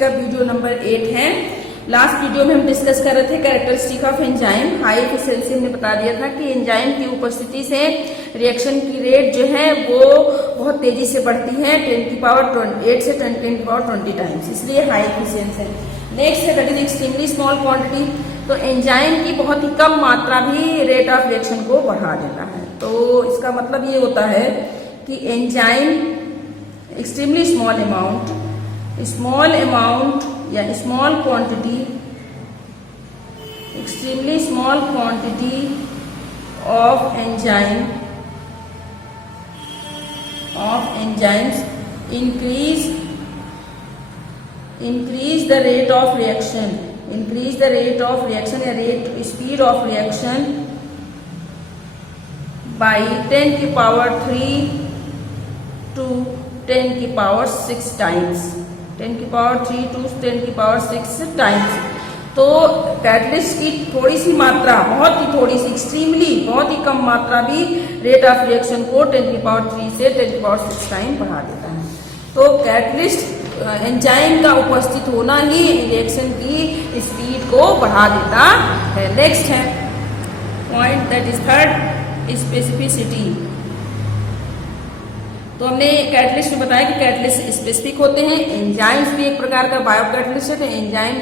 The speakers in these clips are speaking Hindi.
कैरेक्टरिस्टिक का वीडियो नंबर 8 है। लास्ट वीडियो में हम डिस्कस कर रहे थे characteristic of enzyme. High efficiency हमने बता दिया था कि एंजाइम की उपस्थिति से रिएक्शन की रेट जो है वो बहुत तेजी से बढ़ती है, 10 की पावर 8 से 10 की पावर 20 टाइम्स, इसलिए हाई एफिशिएंसी है। नेक्स्ट है that is extremely small quantity. तो एंजाइम की बहुत ही कम मात्रा भी रेट ऑफ रिएक्शन को बढ़ा देता है। तो इसका मतलब ये होता है कि एंजाइम एक्सट्रीमली स्मॉल अमाउंट या small quantity, extremely small quantity of enzymes increase the rate of reaction या speed of reaction by 10 की पावर 3 to 10 की पावर 6 टाइम्स, 10 की पावर 3 to 10 की पावर 6 टाइम्स। तो कैटलिस्ट की थोड़ी सी मात्रा, बहुत ही थोड़ी सी, एक्सट्रीमली बहुत ही कम मात्रा भी रेट ऑफ रिएक्शन को 10 की पावर 3 से 10 की पावर 6 टाइम बढ़ा देता है। तो कैटलिस्ट एंजाइम का उपस्थित होना ही रिएक्शन की स्पीड को बढ़ा देता है। नेक्स्ट है point that is third, specificity. तो हमने कैटलिस्ट में बताया कि कैटलिस्ट स्पेसिफिक होते हैं। एंजाइम्स भी एक प्रकार का बायो कैटलिस्ट है। तो enzyme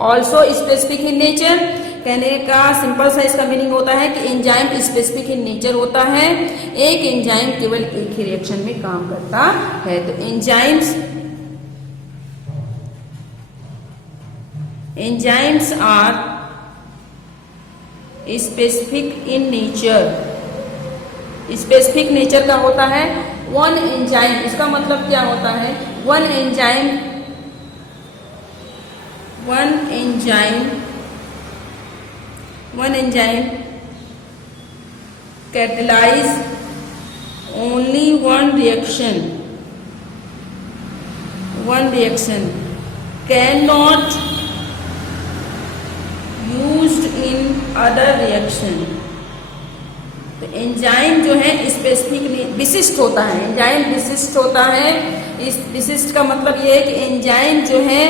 also specific in nature. कहने का सिंपल सा इसका मीनिंग होता है कि एंजाइम स्पेसिफिक इन नेचर होता है। एक एंजाइम केवल एक ही रिएक्शन में काम करता है। तो enzymes are specific in nature. Specific nature का होता है वन एंजाइम। इसका मतलब क्या होता है? One enzyme catalyze only one reaction cannot used in other reaction। तो एंजाइम जो है स्पेसिफिक विशिष्ट होता है। एंजाइम विशिष्ट होता है। इस विशिष्ट का मतलब ये है कि एंजाइम जो है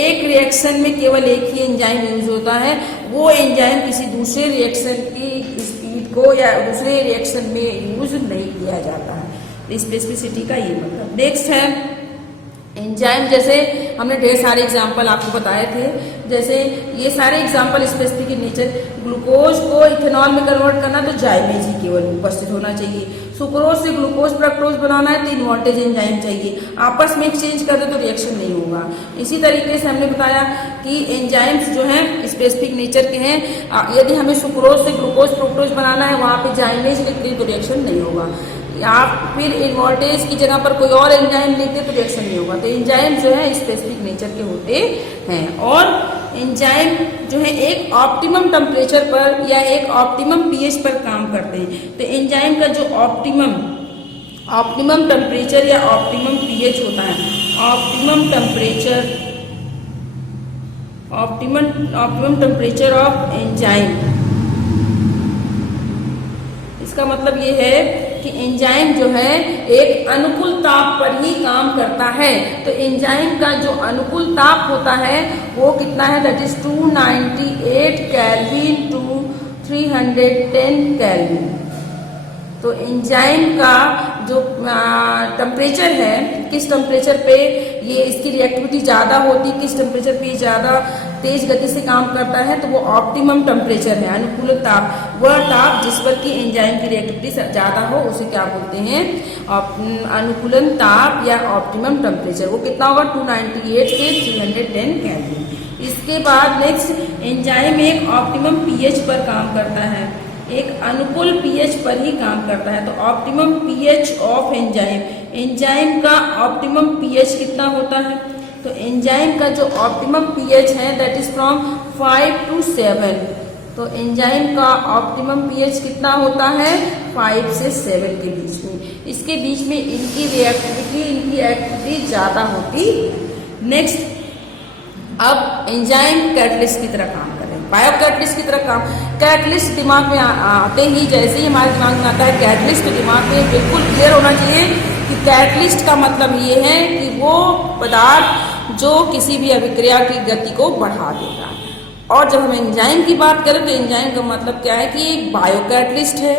एक रिएक्शन में केवल एक ही एंजाइम यूज होता है। वो एंजाइम किसी दूसरे रिएक्शन की स्पीड को या दूसरे रिएक्शन में यूज नहीं किया जाता है। स्पेसिफिसिटी का ये मतलब। नेक्स्ट है एंजाइम। जैसे हमने ढेर सारे एग्जाम्पल आपको बताए थे, जैसे ये सारे example specific in nature. Glucose को इथेनॉल में कन्वर्ट करना तो जाइमेज ही केवल उपस्थित होना चाहिए। सुक्रोज से ग्लूकोज फ्रक्टोज बनाना है तो इन्वर्टेज एंजाइम चाहिए। आपस में एक्सचेंज कर दे तो रिएक्शन नहीं होगा। इसी तरीके से हमने बताया कि एंजाइम्स जो हैं स्पेसिफिक नेचर के हैं। यदि हमें सुक्रोज से ग्लूकोज फ्रक्टोज बनाना है, वहाँ पे जाइमेज लिख दी तो रिएक्शन नहीं होगा। या फिर इन्वर्टेज की जगह पर कोई और एंजाइम लिखते तो रिएक्शन नहीं होगा। तो एंजाइम जो है स्पेसिफिक नेचर के होते हैं। और एंजाइम जो है एक ऑप्टिमम टेम्परेचर पर या एक ऑप्टिमम पीएच पर काम करते हैं। तो एंजाइम का जो ऑप्टिमम टेम्परेचर या ऑप्टिमम पीएच होता है, ऑप्टिमम टेम्परेचर ऑफ एंजाइम, इसका मतलब ये है कि एंजाइम जो है एक अनुकूल ताप पर ही काम करता है। तो एंजाइम का जो अनुकूल ताप होता है वो कितना है? That is 298 kelvin to 310 kelvin. तो एंजाइम का जो टेम्परेचर है, किस टेम्परेचर पे ये इसकी रिएक्टिविटी ज़्यादा होती, किस टेम्परेचर पे ज़्यादा तेज गति से काम करता है, तो वो ऑप्टिमम टेम्परेचर है, अनुकूल ताप। वह ताप जिस पर कि एंजाइम की रिएक्टिविटी ज़्यादा हो उसे क्या बोलते हैं? अनुकूलन ताप या ऑप्टिमम टेम्परेचर। वो कितना होगा? 298 से 310 केल्विन। इसके बाद नेक्स्ट एंजाइम एक ऑप्टिमम पीएच पर काम करता है, एक अनुकूल पीएच पर ही काम करता है। तो ऑप्टिमम पीएच ऑफ एंजाइम का ऑप्टिमम पीएच कितना होता है? तो एंजाइम का जो ऑप्टिमम पीएच है दैट इज फ्रॉम 5 to 7। तो एंजाइम का ऑप्टिमम पीएच कितना होता है? 5 से 7 के बीच में। इसके बीच में इनकी एक्टिविटी ज्यादा होती। नेक्स्ट, अब एंजाइम कैटलिस्ट की तरह काम करें, बायो कैटलिस्ट की तरह काम। कैटलिस्ट दिमाग में आते ही जैसे ही हमारे दिमाग में आता है कैटलिस्ट, तो दिमाग में बिल्कुल क्लियर होना चाहिए कि कैटलिस्ट का मतलब ये है कि वो पदार्थ जो किसी भी अभिक्रिया की गति को बढ़ा देगा। और जब हम एंजाइम की बात करें तो एंजाइम का मतलब क्या है कि एक बायोकैटलिस्ट है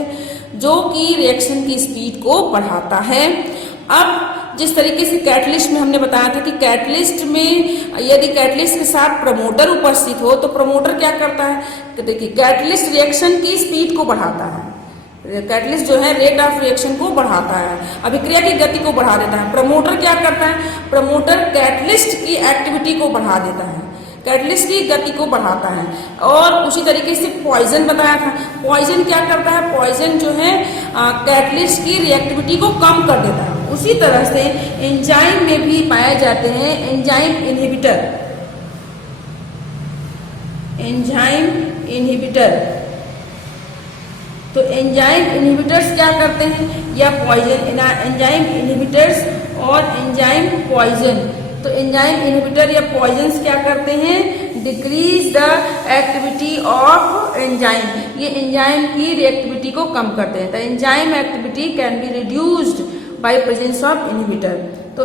जो कि रिएक्शन की स्पीड को बढ़ाता है। अब जिस तरीके से कैटलिस्ट में हमने बताया था कि कैटलिस्ट में यदि कैटलिस्ट के साथ प्रमोटर उपस्थित हो तो प्रमोटर क्या करता है कि देखिए कैटलिस्ट रिएक्शन की स्पीड को बढ़ाता है। कैटलिस्ट जो है रेट ऑफ रिएक्शन को बढ़ाता है, अभिक्रिया की गति को बढ़ा देता है। प्रमोटर क्या करता है, प्रमोटर कैटलिस्ट की एक्टिविटी को बढ़ा देता है, कैटलिस्ट की गति को बढ़ाता है। और उसी तरीके से पॉइजन बताया था, पॉइजन क्या करता है, पॉइजन जो है कैटलिस्ट की रिएक्टिविटी को कम कर देता है। उसी तरह से एंजाइम में भी पाए जाते हैं एंजाइम इनहिबिटर, एंजाइम इनहिबिटर। तो एंजाइम इनहिबिटर्स क्या करते हैं, या पॉइजन, एंजाइम इनहिबिटर्स और एंजाइम पॉइजन। तो एंजाइम इनहिबिटर या पॉइजन्स क्या करते हैं, decrease the activity of enzyme, ये एंजाइम की रिएक्टिविटी को कम करते हैं। तो enzyme activity can be reduced by presence of inhibitor. तो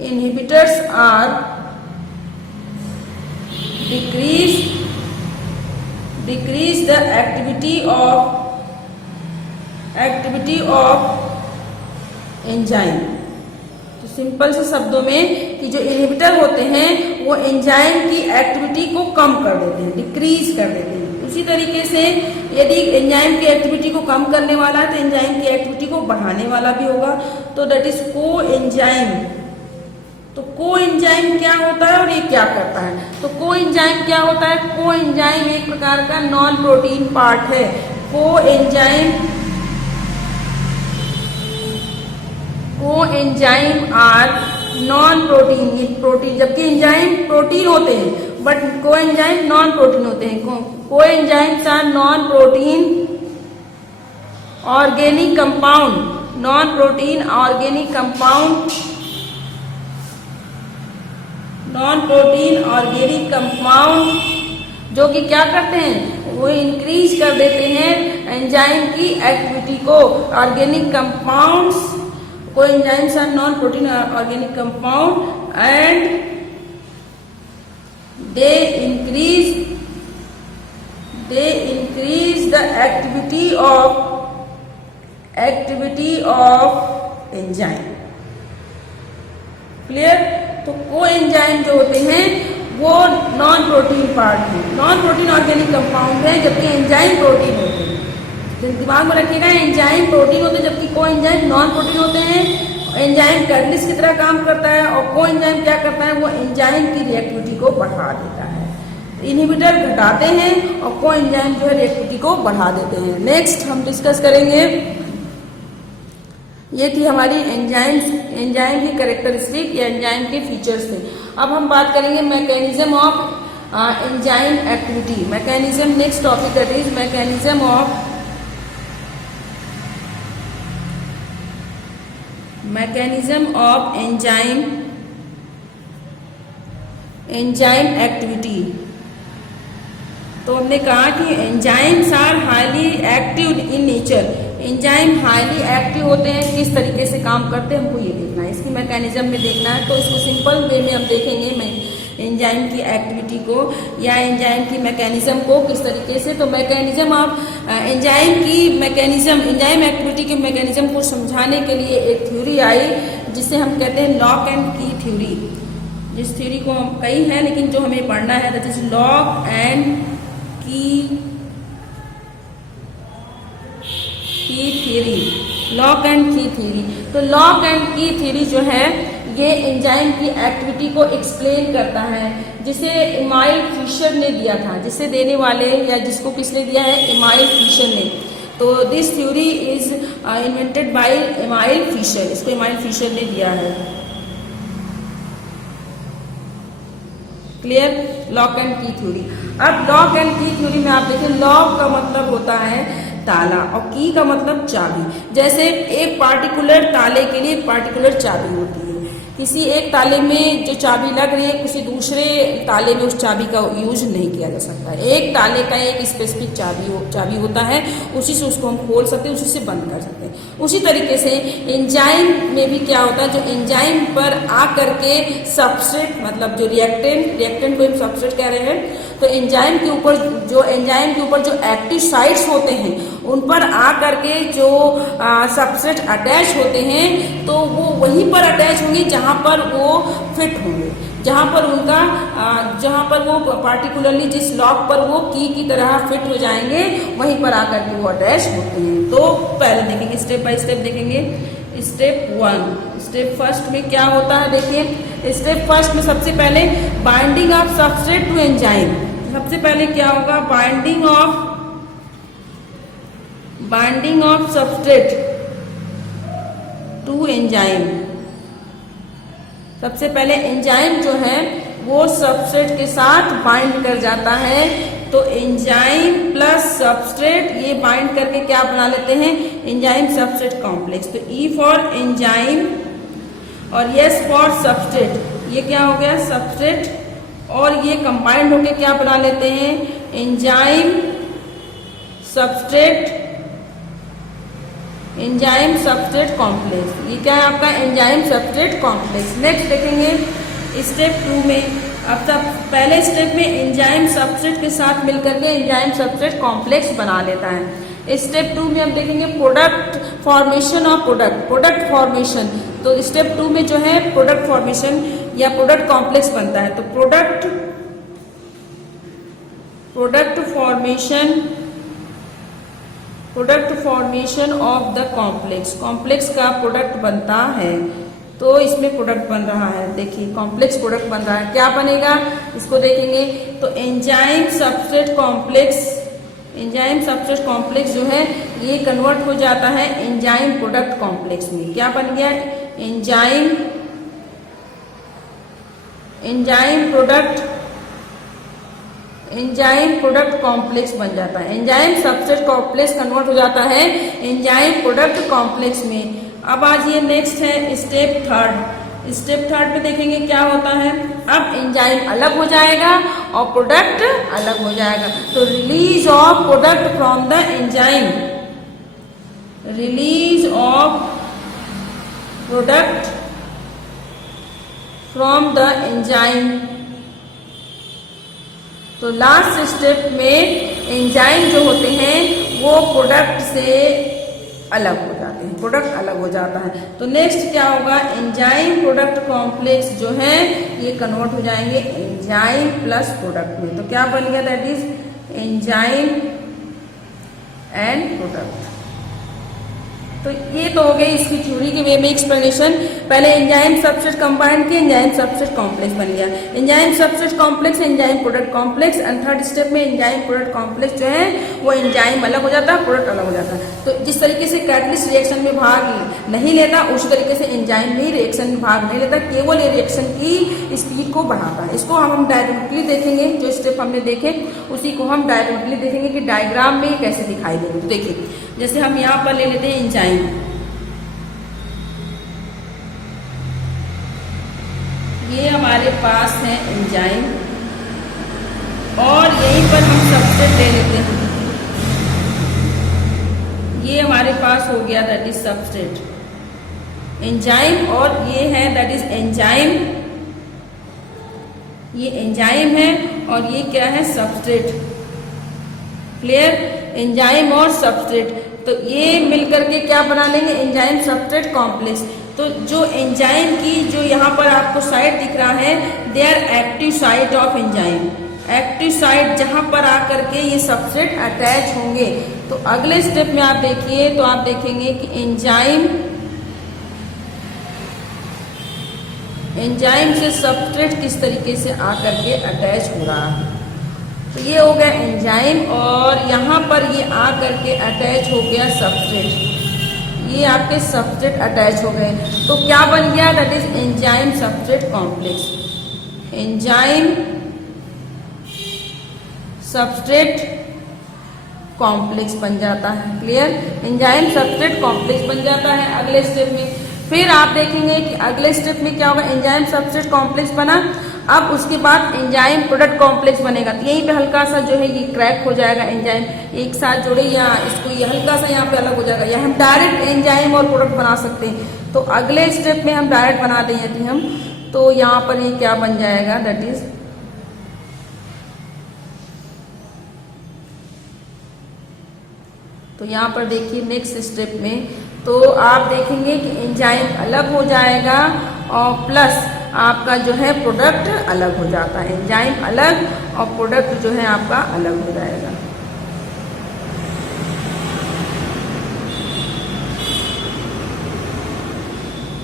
inhibitors are decrease the activity of enzyme. तो सिंपल से शब्दों में कि जो इनहिबिटर होते हैं वो एंजाइम की एक्टिविटी को कम कर देते हैं, डिक्रीज कर देते हैं। उसी तरीके से यदि एंजाइम की एक्टिविटी को कम करने वाला है तो एंजाइम की एक्टिविटी को बढ़ाने वाला भी होगा, तो दैट इज को एंजाइम। तो को एंजाइम क्या होता है और ये क्या करता है, तो को एंजाइम क्या होता है, को एंजाइम एक प्रकार का नॉन प्रोटीन पार्ट है। को एंजाइम आर नॉन प्रोटीन, ये प्रोटीन, जबकि एंजाइम प्रोटीन होते हैं बट को एंजाइम नॉन प्रोटीन होते हैं। Coenzymes are non protein organic compound, non protein organic compound, non protein organic compound जो कि क्या करते हैं, वो इंक्रीज कर देते हैं एंजाइम की एक्टिविटी को। Organic compounds, coenzymes are non-protein organic compound and they increase the activity of enzyme. Clear. तो कोएंजाइम जो होते हैं वो नॉन प्रोटीन पार्ट है, नॉन प्रोटीन ऑर्गेनिक कंपाउंड है, जबकि एंजाइम प्रोटीन होते हैं। दिमाग में रखिएगा, एंजाइम प्रोटीन होते हैं जबकि कोएंजाइम नॉन प्रोटीन होते हैं। एंजाइम कैटलिस्ट की तरह काम करता है और कोएंजाइम क्या करता है, वो एंजाइम की रिएक्टिविटी को बढ़ा देता है। इनहिबिटर घटाते हैं और कोएंजाइम जो है रिएक्टिविटी को बढ़ा देते हैं। नेक्स्ट हम डिस्कस करेंगे, ये थी हमारी एंजाइम की कैरेक्टरिस्टिक या एंजाइम के फीचर्स थे। अब हम बात करेंगे mechanism of enzyme activity. Mechanism, next topic that is mechanism of enzyme activity. तो हमने कहा कि enzymes are highly active in nature, enzyme highly active होते हैं, किस तरीके से काम करते हैं हमको ये देखना है, इसकी मैकेनिज्म में देखना है। तो इसको सिंपल वे में हम देखेंगे एंजाइम की एक्टिविटी को या एंजाइम की मैकेनिज्म को किस तरीके से। तो मैकेनिज्म ऑफ एंजाइम की मैकेनिज्म, एंजाइम एक्टिविटी के मैकेनिज्म को समझाने के लिए एक थ्योरी आई जिसे हम कहते हैं लॉक एंड की थ्योरी। जिस थ्योरी को हम कई है लेकिन जो हमें पढ़ना है that is lock and key theory, lock and key theory. तो लॉक एंड की थ्योरी जो है ये एंजाइम की एक्टिविटी को एक्सप्लेन करता है, जिसे एमाइल फिशर ने दिया था, जिसे देने वाले या जिसको किसने दिया है, एमाइल फिशर ने। तो this theory is invented by Emil Fischer, इसको एमाइल फिशर ने दिया है। Clear, lock and key theory. अब लॉक एंड की थ्योरी में आप देखें, लॉक का मतलब होता है ताला और की का मतलब चाबी। जैसे एक पार्टिकुलर ताले के लिए एक पार्टिकुलर चाबी होती है, किसी एक ताले में जो चाबी लग रही है किसी दूसरे ताले में उस चाबी का यूज नहीं किया जा सकता। एक ताले का एक स्पेसिफिक चाबी होता है, उसी से उसको हम खोल सकते हैं, उसी से बंद कर सकते हैं। उसी तरीके से एंजाइम में भी क्या होता है, जो एंजाइम पर आ करके सबस्ट्रेट मतलब जो रिएक्टेंट को हम सबस्ट्रेट कह रहे हैं, तो एंजाइम के ऊपर जो एक्टिव साइट्स होते हैं उन पर आ करके जो सबस्ट्रेट अटैच होते हैं तो वो वहीं पर अटैच होंगे जहां पर वो फिट होंगे, जहां पर वो पार्टिकुलरली जिस लॉक पर वो की तरह फिट हो जाएंगे वहीं पर आकर के वो अटैच होते हैं। तो पहले देखेंगे, स्टेप बाय स्टेप देखेंगे। स्टेप 1, स्टेप फर्स्ट में क्या होता है, देखिए स्टेप फर्स्ट में सबसे पहले binding of substrate to enzyme. सबसे पहले क्या होगा, binding of substrate to enzyme. सबसे पहले एंजाइम जो है वो सबस्ट्रेट के साथ बाइंड कर जाता है, तो एंजाइम प्लस सबस्ट्रेट ये बाइंड करके क्या बना लेते हैं, एंजाइम सबस्ट्रेट कॉम्प्लेक्स। तो ई फॉर एंजाइम और एस फॉर सबस्ट्रेट, ये क्या हो गया सबस्ट्रेट, और ये कंबाइंड होके क्या बना लेते हैं, एंजाइम सबस्ट्रेट कॉम्प्लेक्स। ये क्या है आपका एंजाइम सबस्ट्रेट कॉम्प्लेक्स। नेक्स्ट देखेंगे स्टेप 2 में। अब सब पहले स्टेप में एंजाइम सबस्ट्रेट के साथ मिलकर के एंजाइम सबस्ट्रेट कॉम्प्लेक्स बना लेता है। स्टेप 2 में हम देखेंगे product formation of product formation. तो स्टेप 2 में जो है प्रोडक्ट फॉर्मेशन या प्रोडक्ट कॉम्प्लेक्स बनता है। तो product formation of the complex का प्रोडक्ट बनता है। तो इसमें प्रोडक्ट बन रहा है, देखिए कॉम्प्लेक्स प्रोडक्ट बन रहा है। क्या बनेगा इसको देखेंगे, तो एंजाइम सबस्ट्रेट कॉम्प्लेक्स जो है ये कन्वर्ट हो जाता है एंजाइम प्रोडक्ट कॉम्प्लेक्स में। क्या बन गया, एंजाइम प्रोडक्ट कॉम्प्लेक्स बन जाता है। एंजाइम सबस्ट्रेट कॉम्प्लेक्स कन्वर्ट हो जाता है एंजाइम प्रोडक्ट कॉम्प्लेक्स में। अब आज ये नेक्स्ट है स्टेप थर्ड। स्टेप थर्ड में देखेंगे क्या होता है, अब एंजाइम अलग हो जाएगा और प्रोडक्ट अलग हो जाएगा। तो release of product from the enzyme, release of product from the enzyme. तो लास्ट स्टेप में एंजाइम जो होते हैं वो प्रोडक्ट से अलग हो जाते हैं, प्रोडक्ट अलग हो जाता है। तो नेक्स्ट क्या होगा, एंजाइम प्रोडक्ट कॉम्प्लेक्स जो है ये कन्वर्ट हो जाएंगे एंजाइम प्लस प्रोडक्ट में। तो क्या बन गया, that is enzyme and product. तो ये तो हो गई इसकी थ्योरी के वे में एक्सप्लेनेशन। पहले एंजाइम सबस्ट्रेट कंबाइंड किया, एंजाइम सबस्ट्रेट कॉम्प्लेक्स बन गया, enzyme substrate complex, enzyme product complex. And third step में एंजाइम प्रोडक्ट कॉम्प्लेक्स जो है वो एंजाइम अलग हो जाता है, प्रोडक्ट अलग हो जाता है। तो जिस तरीके से कैटलिस्ट रिएक्शन में भाग नहीं लेता उसी तरीके से एंजाइम भी रिएक्शन में भाग नहीं लेता, केवल ये रिएक्शन की स्पीड को बढ़ाता है। इसको हम डायरेक्टली देखेंगे, जो स्टेप हमने देखे उसी को हम डायरेक्टली देखेंगे कि डायग्राम में कैसे दिखाई देंगे। तो देखिए जैसे हम यहाँ पर ले लेते हैं एंजाइम, ये हमारे पास है एंजाइम और यहीं पर हम सबस्ट्रेट ले लेते हैं, ये हमारे पास हो गया दैट इज सबस्ट्रेट एंजाइम, और ये है दैट इज एंजाइम, ये एंजाइम है और ये क्या है सबस्ट्रेट। क्लियर, एंजाइम और सबस्ट्रेट, तो ये मिलकर के क्या बना लेंगे एंजाइम सबस्ट्रेट कॉम्प्लेक्स। तो जो एंजाइम की जो यहाँ पर आपको साइट दिख रहा है they are active site of enzyme, active site जहां पर आकर के ये सबस्ट्रेट अटैच होंगे। तो अगले स्टेप में आप देखिए तो आप देखेंगे कि एंजाइम से सबस्ट्रेट किस तरीके से आकर के अटैच हो रहा है। तो ये हो गया एंजाइम और यहाँ पर ये आकर के अटैच हो गया सबस्ट्रेट, ये आपके सबस्ट्रेट अटैच हो गए। तो क्या बन गया that is enzyme substrate complex, enzyme substrate complex बन जाता है। क्लियर, एंजाइम सबस्ट्रेट कॉम्प्लेक्स बन जाता है। अगले स्टेप में फिर आप देखेंगे कि अगले स्टेप में क्या होगा, एंजाइम सबस्ट्रेट कॉम्प्लेक्स बना, अब उसके बाद एंजाइम प्रोडक्ट कॉम्प्लेक्स बनेगा। तो यहीं पे हल्का सा जो है ये क्रैक हो जाएगा, एंजाइम एक साथ जुड़े या इसको ये हल्का सा यहाँ पे अलग हो जाएगा, या हम डायरेक्ट एंजाइम और प्रोडक्ट बना सकते हैं। तो अगले स्टेप में हम डायरेक्ट बना दें यदि हम, तो यहाँ पर ये क्या बन जाएगा, दैट इज तो यहाँ पर देखिए नेक्स्ट स्टेप में तो आप देखेंगे कि एंजाइम अलग हो जाएगा और प्लस आपका जो है प्रोडक्ट अलग हो जाता है, एंजाइम अलग और प्रोडक्ट जो है आपका अलग हो जाएगा।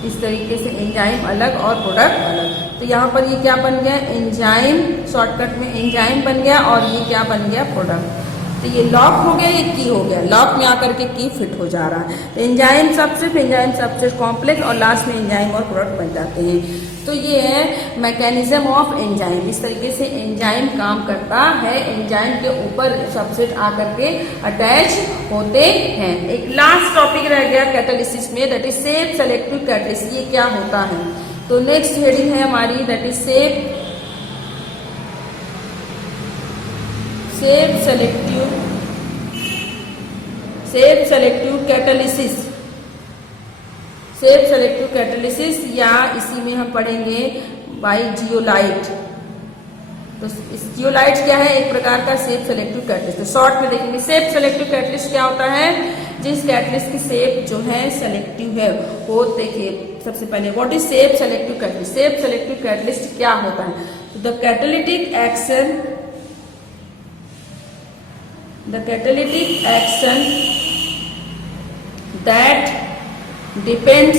इस तरीके से एंजाइम अलग और प्रोडक्ट अलग। तो यहाँ पर ये क्या बन गया, एंजाइम, शॉर्टकट में एंजाइम बन गया और ये क्या बन गया, प्रोडक्ट। तो ये लॉक हो गया, ये की हो गया, लॉक में आकर के की फिट हो जा रहा है। तो एंजाइम सबस्ट्रेट कॉम्प्लेक्स और लास्ट में एंजाइम और प्रोडक्ट बन जाते हैं। तो ये है मैकेनिज्म ऑफ एंजाइम। इस तरीके से एंजाइम काम करता है, एंजाइम के ऊपर सबस्ट्रेट आकर के अटैच होते हैं। एक लास्ट टॉपिक रह गया कैटालिसिस में, that is safe selective catalysis. ये क्या होता है, तो नेक्स्ट हेडिंग है हमारी that is safe selective catalysis. Safe selective catalysis या इसी में हम पढ़ेंगे बाय जियोलाइट। तो जियोलाइट क्या है, एक प्रकार का सेफ सेलेक्टिव कैटलिस्ट। तो शॉर्ट में देखेंगे सेफ सेलेक्टिव कैटलिस्ट क्या होता है, जिस कैटलिस्ट की सेफ जो है सेलेक्टिव है वो देखिए सबसे पहले what is safe selective catalyst. Safe selective catalyst क्या होता है, तो the catalytic action that depends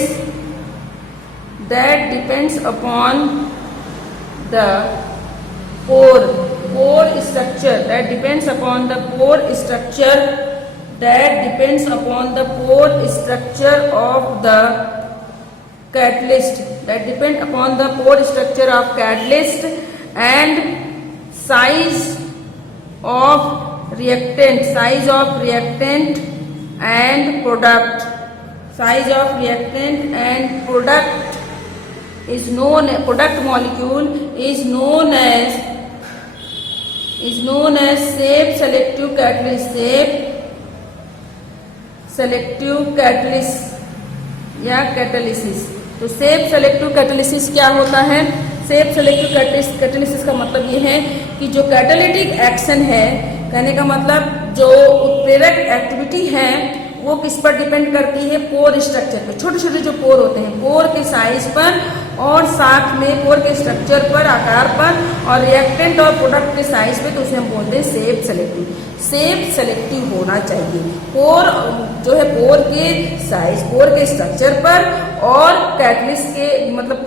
upon the pore structure of the catalyst, and size of reactant and product product molecule is known as safe selective catalyst या कैटालिसिस। तो सेफ सेलेक्टिव कैटालिसिस क्या होता है, सेफ सेलेक्टिव कैटालिसिस का मतलब ये है कि जो कैटालिटिक एक्शन है, कहने का मतलब जो उत्प्रेरक एक्टिविटी है वो किस पर डिपेंड करती है, पोर स्ट्रक्चर पे। छोटे छोटे जो पोर होते हैं, पोर के साइज पर और साथ में पोर के स्ट्रक्चर पर, आकार पर, और रिएक्टेंट और प्रोडक्ट के साइज पे। तो उसे हम बोलते हैं सेफ सेलेक्टिव। सेफ सेलेक्टिव होना चाहिए, पोर जो है पोर के साइज, पोर के स्ट्रक्चर पर और कैटलिस्ट के मतलब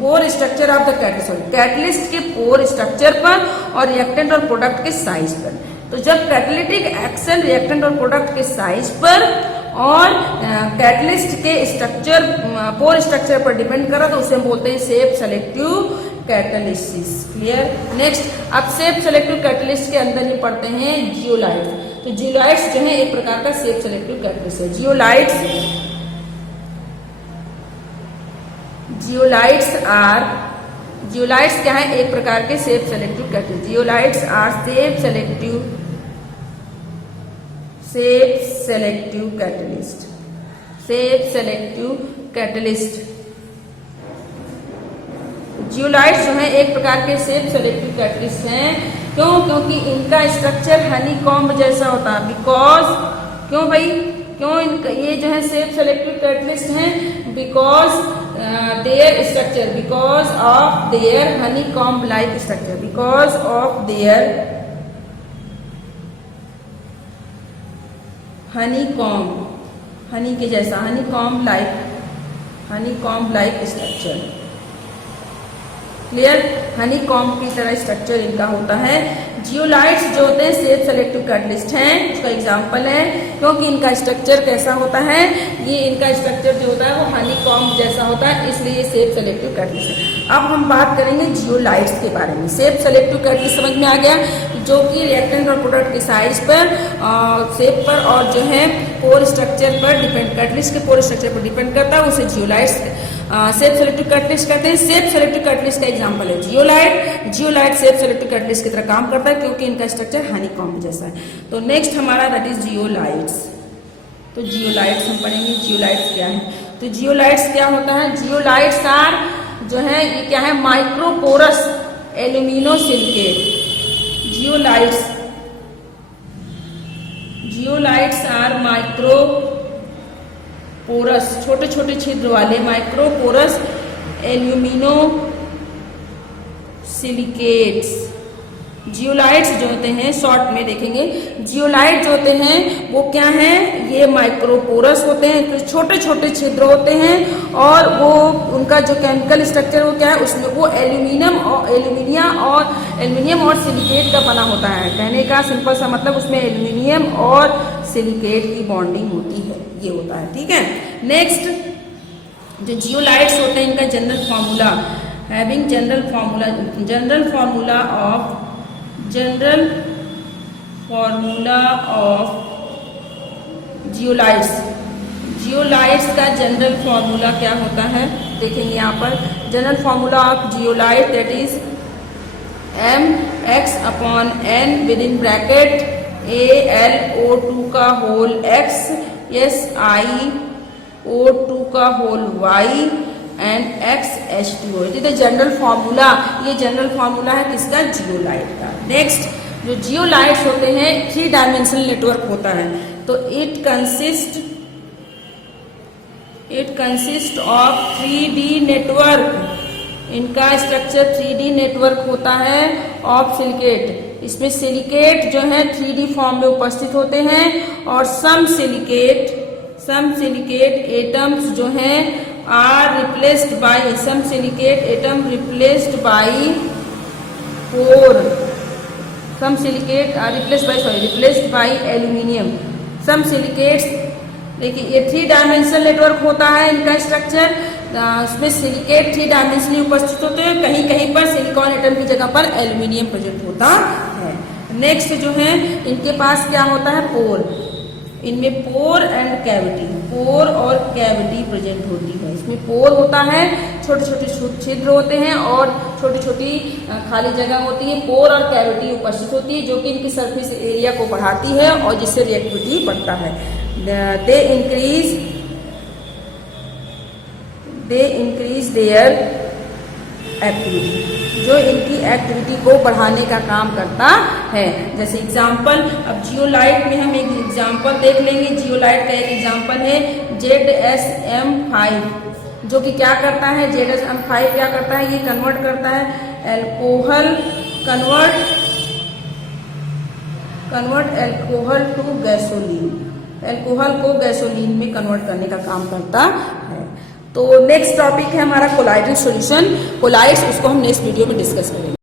pore structure of the catalyst के पोर स्ट्रक्चर पर और रिएक्टेंट और प्रोडक्ट के साइज पर। तो जब कैटालिटिक एक्शन रिएक्टेंट और प्रोडक्ट के साइज पर और कैटलिस्ट के स्ट्रक्चर, पोर स्ट्रक्चर पर डिपेंड करा, तो उसे हम बोलते हैं safe selective catalysis. Clear. Next, अब सेफ सेलेक्टिव कैटालिस्ट के अंदर ही पढ़ते हैं जियोलाइट्स। तो जियोलाइट्स जो है एक प्रकार का सेफ सेलेक्टिव कैटालिस्ट है। जियोलाइट्स क्या है, एक प्रकार के shape selective catalyst. Zeolites are shape selective catalyst. Zeolites जो है एक प्रकार के सेफ सेलेक्टिव कैटालिस्ट हैं। क्योंकि इनका स्ट्रक्चर हनीकॉम्ब जैसा होता है। क्यों इनका ये जो है सेफ सेलेक्टिव कैटालिस्ट हैं, because of their honeycomb like structure, Honey के जैसा honeycomb like structure. Clear. Honeycomb की तरह स्ट्रक्चर इनका होता है, जियोलाइट्स जो होते हैं सेल्फ सेलेक्टिव कैटलिस्ट हैं, उसका एग्जांपल है, क्योंकि इनका स्ट्रक्चर कैसा होता है, ये इनका स्ट्रक्चर जो होता है वो हनीकॉम्ब जैसा होता है, इसलिए ये सेल्फ सेलेक्टिव कैटलिस्ट है। अब हम बात करेंगे जियोलाइट्स के बारे में। सेल्फ सेलेक्टिव कैटलिस्ट समझ में आ गया, जो कि रिएक्टेंट और प्रोडक्ट के साइज पर, शेप पर और जो है पोर स्ट्रक्चर पर डिपेंड, कैटलिस्ट के पोर स्ट्रक्चर पर डिपेंड करता है, उसे जियोलाइट्स सेल्फ सेलेक्टिव कैटलिस्ट कहते हैं। सेल्फ सेलेक्टिव कैटलिस्ट का एग्जांपल है zeolite. Zeolite self selective catalyst की तरह काम करता है क्योंकि इनका स्ट्रक्चर हनीकॉम्ब जैसा है। तो नेक्स्ट हमारा दैट इज जियोलाइट्स। तो जियोलाइट्स हम पढ़ेंगे, जियोलाइट्स क्या है। तो जियोलाइट्स क्या होता है, जियोलाइट्स आर जो है ये क्या है, microporous aluminosilicate. Zeolites are micro porous, छोटे छोटे छिद्र वाले माइक्रोपोरस एल्यूमिनो सिलिकेट्स। जियोलाइट्स जो होते हैं, शॉर्ट में देखेंगे, जियोलाइट जो होते हैं वो क्या हैं, ये माइक्रोपोरस होते हैं, तो छोटे छोटे छिद्र होते हैं और वो उनका जो केमिकल स्ट्रक्चर वो क्या है, उसमें वो एल्यूमिनियम और सिलिकेट का बना होता है। कहने का सिंपल सा मतलब उसमें एल्यूमिनियम और सिलिकेट की बॉन्डिंग होती है, ये होता है, ठीक है। नेक्स्ट जो जियोलाइट्स होते हैं इनका general formula, having general formula of zeolites. Zeolites का जनरल फार्मूला क्या होता है, देखेंगे यहाँ पर, general formula of zeolite that is mx/n with in bracket AlO2 का होल x SiO2 का होल y एंड XH2O। ये जनरल फार्मूला, ये जनरल फार्मूला है किसका, जियोलाइट का। नेक्स्ट जो जियोलाइट्स होते हैं 3 डायमेंशनल नेटवर्क होता है, तो it consist of 3D network. इनका स्ट्रक्चर 3D नेटवर्क होता है ऑफ सिलिकेट। इसमें सिलिकेट जो है 3D फॉर्म में उपस्थित होते हैं और सम सिलिकेट एटम्स जो हैं are replaced by some silicate atom replaced by replaced by aluminium. Some silicates, देखिए ये 3 डायमेंशनल नेटवर्क होता है इनका स्ट्रक्चर, उसमें सिलिकेट 3 डायमेंशनली उपस्थित होते हैं, कहीं कहीं पर सिलिकॉन एटम की जगह पर एल्यूमिनियम प्रेजेंट होता है। नेक्स्ट जो है इनके पास क्या होता है, पोर। इनमें पोर और कैविटी प्रेजेंट होती है। इसमें पोर होता है, छोटे छोटे छिद्र होते हैं और छोटी छोटी खाली जगह होती है। पोर और कैविटी उपस्थित होती है जो कि इनकी सरफेस एरिया को बढ़ाती है और जिससे रिएक्टिविटी बढ़ता है। दे इंक्रीज देयर एक्टिविटी, जो इनकी एक्टिविटी को बढ़ाने का काम करता है। जैसे एग्जाम्पल, अब जियोलाइट में हम एक एग्जाम्पल देख लेंगे। जियोलाइट का एक एग्जाम्पल है ZSM5, जो कि क्या करता है, ZSM5 क्या करता है, ये कन्वर्ट करता है अल्कोहल टू गैसोलीन। अल्कोहल को गैसोलीन में कन्वर्ट करने का काम करता है। तो नेक्स्ट टॉपिक है हमारा कोलाइडल सॉल्यूशन। कोलाइड्स, उसको हम नेक्स्ट वीडियो में डिस्कस करेंगे।